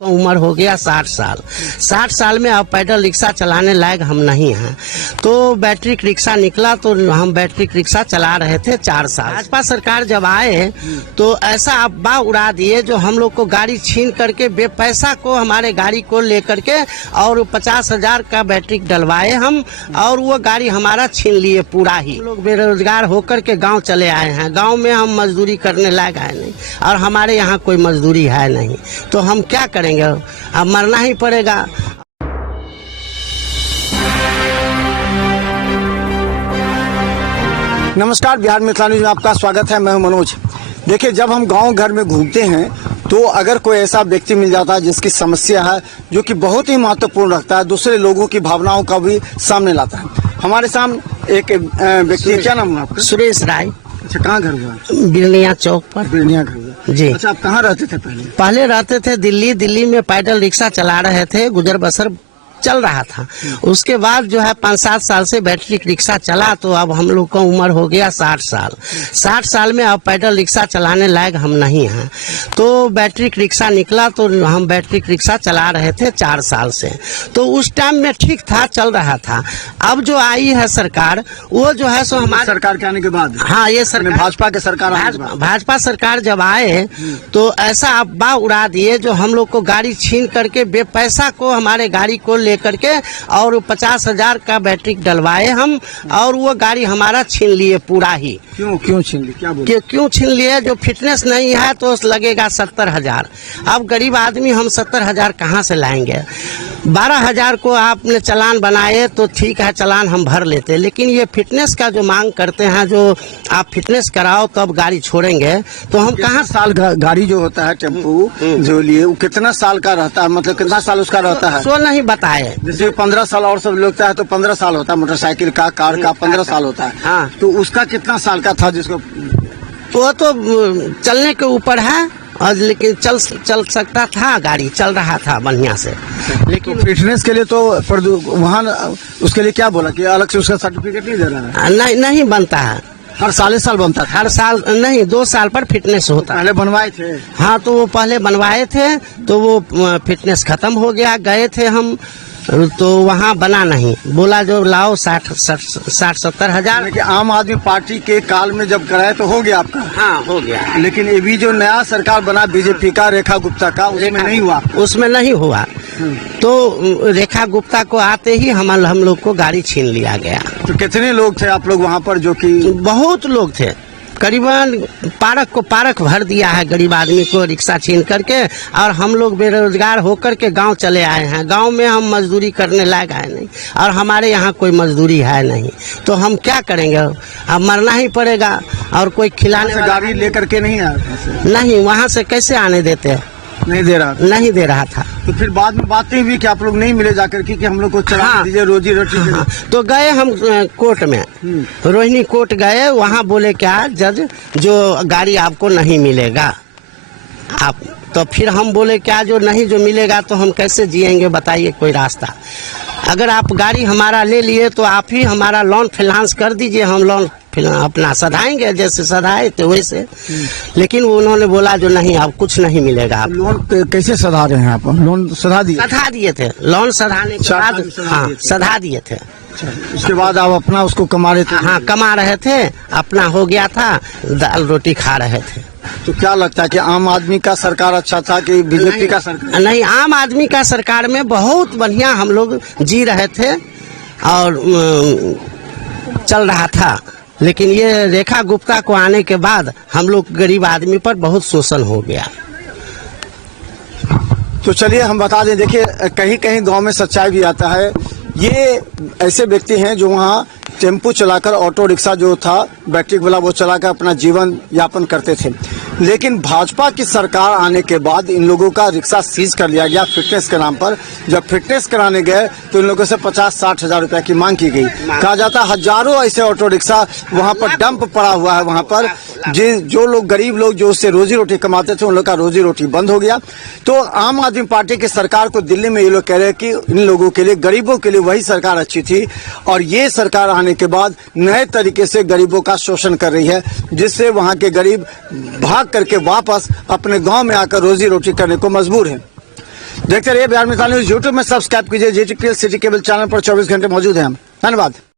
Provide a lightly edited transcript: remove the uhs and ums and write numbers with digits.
उम्र हो गया 60 साल। 60 साल में अब पैदल रिक्शा चलाने लायक हम नहीं हैं। तो बैटरी रिक्शा निकला तो हम बैटरी रिक्शा चला रहे थे 4 साल। भाजपा सरकार जब आए तो ऐसा अफवाह उड़ा दिए जो हम लोग को गाड़ी छीन करके बेपैसा को हमारे गाड़ी को लेकर के और 50,000 का बैटरी डलवाए हम और वो गाड़ी हमारा छीन लिए पूरा ही। हम लोग बेरोजगार होकर के गाँव चले आए हैं। गाँव में हम मजदूरी करने लायक है नहीं और हमारे यहाँ कोई मजदूरी है नहीं, तो हम क्या करें? अब मरना ही पड़ेगा। नमस्कार, बिहार मिथिला न्यूज में आपका स्वागत है। मैं हूं मनोज। देखिए, जब हम गांव घर में घूमते हैं तो अगर कोई ऐसा व्यक्ति मिल जाता है जिसकी समस्या है जो कि बहुत ही महत्वपूर्ण रखता है, दूसरे लोगों की भावनाओं का भी सामने लाता है। हमारे सामने एक व्यक्ति, क्या नाम है आपका? सुरेश राय। अच्छा, कहाँ घर हुआ? बिरनिया चौक पर। बिरनिया घर हुआ जी। अच्छा, आप कहाँ रहते थे पहले? पहले रहते थे दिल्ली में पैदल रिक्शा चला रहे थे, गुजर बसर चल रहा था। उसके बाद जो है 5-7 साल से बैटरी रिक्शा चला तो अब हम लोग का उम्र हो गया 60 साल। 60 साल में अब पैदल रिक्शा चलाने लायक हम नहीं हैं। तो बैटरी रिक्शा निकला तो हम बैटरी रिक्शा चला रहे थे 4 साल से। तो उस टाइम में ठीक था, चल रहा था। अब जो आई है सरकार, वो जो है सो हमारे सरकार के आने के बाद, हाँ, ये सरकार भाजपा के सरकार भाजपा सरकार जब आए तो ऐसा अफवाह उड़ा दिए जो हम लोग को गाड़ी छीन करके बेपैसा को हमारे गाड़ी को लेकर के और 50,000 का बैटरी डलवाए हम और वो गाड़ी हमारा छीन लिए पूरा ही। क्यों छीन लिए? क्या बोले? क्यों छीन लिए? जो फिटनेस नहीं है तो लगेगा 70,000। अब गरीब आदमी हम 70,000 कहाँ से लाएंगे? 12,000 को आपने चालान बनाए तो ठीक है, चालान हम भर लेते, लेकिन ये फिटनेस का जो मांग करते हैं, जो आप फिटनेस कराओ तब गाड़ी छोड़ेंगे, तो हम कहाँ? साल गाड़ी जो होता है टेम्पू जो लिए, वो कितना साल का रहता है? मतलब कितना साल उसका रहता है? सो नहीं बताए। जैसे 15 साल और सब लगता है तो 15 साल होता है। मोटरसाइकिल का, कार का 15 साल होता है। हाँ, तो उसका कितना साल का था जिसको? वो तो चलने के ऊपर है और लेकिन चल सकता था, गाड़ी चल रहा था बढ़िया से। लेकिन तो फिटनेस के लिए तो वहाँ उसके लिए क्या बोला कि अलग से उसका सर्टिफिकेट नहीं दे रहा है? नहीं बनता है। हर साल बनता था? हर साल नहीं, 2 साल पर फिटनेस होता है। पहले बनवाए थे? हाँ, तो वो पहले बनवाए थे तो वो फिटनेस खत्म हो गया। गए थे हम तो वहाँ बना नहीं, बोला जो लाओ 60-70 हजार। आम आदमी पार्टी के काल में जब कराए तो हो गया आपका? हाँ, हो गया। लेकिन ये भी जो नया सरकार बना बीजेपी का, रेखा गुप्ता का, उसमें नहीं हुआ? उसमें नहीं हुआ। तो रेखा गुप्ता को आते ही हम लोग को गाड़ी छीन लिया गया। तो कितने लोग थे आप लोग वहाँ पर? जो कि बहुत लोग थे, करीबन पारक भर दिया है गरीब आदमी को रिक्शा छीन करके। और हम लोग बेरोजगार होकर के गांव चले आए हैं। गांव में हम मजदूरी करने लायक है नहीं और हमारे यहाँ कोई मजदूरी है नहीं, तो हम क्या करेंगे? अब मरना ही पड़ेगा। और कोई खिलाने वाला गाड़ी लेकर के नहीं आया? नहीं, वहाँ से कैसे आने देते? नहीं दे रहा था। तो फिर बाद में बातें हुई कि आप लोग नहीं मिले जाकर कि हम लोग को चला दीजिए, रोजी रोटी। हाँ, तो गए हम कोर्ट में, रोहिणी कोर्ट गए। वहाँ बोले क्या जज, जो गाड़ी आपको नहीं मिलेगा आप। तो फिर हम बोले क्या, जो मिलेगा तो हम कैसे जिएंगे? बताइए कोई रास्ता। अगर आप गाड़ी हमारा ले लिए तो आप ही हमारा लोन फाइनेंस कर दीजिए, हम लोन अपना सधाएंगे जैसे सधाए थे वैसे। लेकिन उन्होंने बोला जो नहीं, अब कुछ नहीं मिलेगा। आप लोन कैसे सधा रहे हैं? आप लोन सधा दिए थे। लोन सधाने के बाद हाँ, सधा दिए थे। उसके बाद आप अपना उसको कमा रहे थे? हाँ, कमा रहे थे, अपना हो गया था, दाल रोटी खा रहे थे। तो क्या लगता है कि आम आदमी का सरकार अच्छा था कि बीजेपी का सरकार? नहीं, आम आदमी का सरकार में बहुत बढ़िया हम लोग जी रहे थे और चल रहा था। लेकिन ये रेखा गुप्ता को आने के बाद हम लोग गरीब आदमी पर बहुत शोषण हो गया। तो चलिए हम बता दें, देखिए कहीं कहीं गांव में सच्चाई भी आता है। ये ऐसे व्यक्ति हैं जो वहाँ टेम्पू चलाकर, ऑटो रिक्शा जो था बैटरी वाला, वो चलाकर अपना जीवन यापन करते थे। लेकिन भाजपा की सरकार आने के बाद इन लोगों का रिक्शा सीज कर लिया गया फिटनेस के नाम पर। जब फिटनेस कराने गए तो इन लोगों से 50-60 हजार रुपए की मांग की गई। कहा जाता हजारों ऐसे ऑटो रिक्शा वहाँ पर डंप पड़ा हुआ है। वहाँ पर जो लोग गरीब लोग जो उससे रोजी रोटी कमाते थे, उन लोग का रोजी रोटी बंद हो गया। तो आम आदमी पार्टी की सरकार को दिल्ली में ये लोग कह रहे हैं कि इन लोगों के लिए, गरीबों के लिए वही सरकार अच्छी थी और ये सरकार आने के बाद नए तरीके से गरीबों का शोषण कर रही है, जिससे वहाँ के गरीब भाग करके वापस अपने गांव में आकर रोजी रोटी करने को मजबूर हैं। देखते रहिए बिहार मिसाल न्यूज यूट्यूब में सब्सक्राइब कीजिए, जीटीपीएल सिटी केबल चैनल पर 24 घंटे मौजूद हैं हम। धन्यवाद।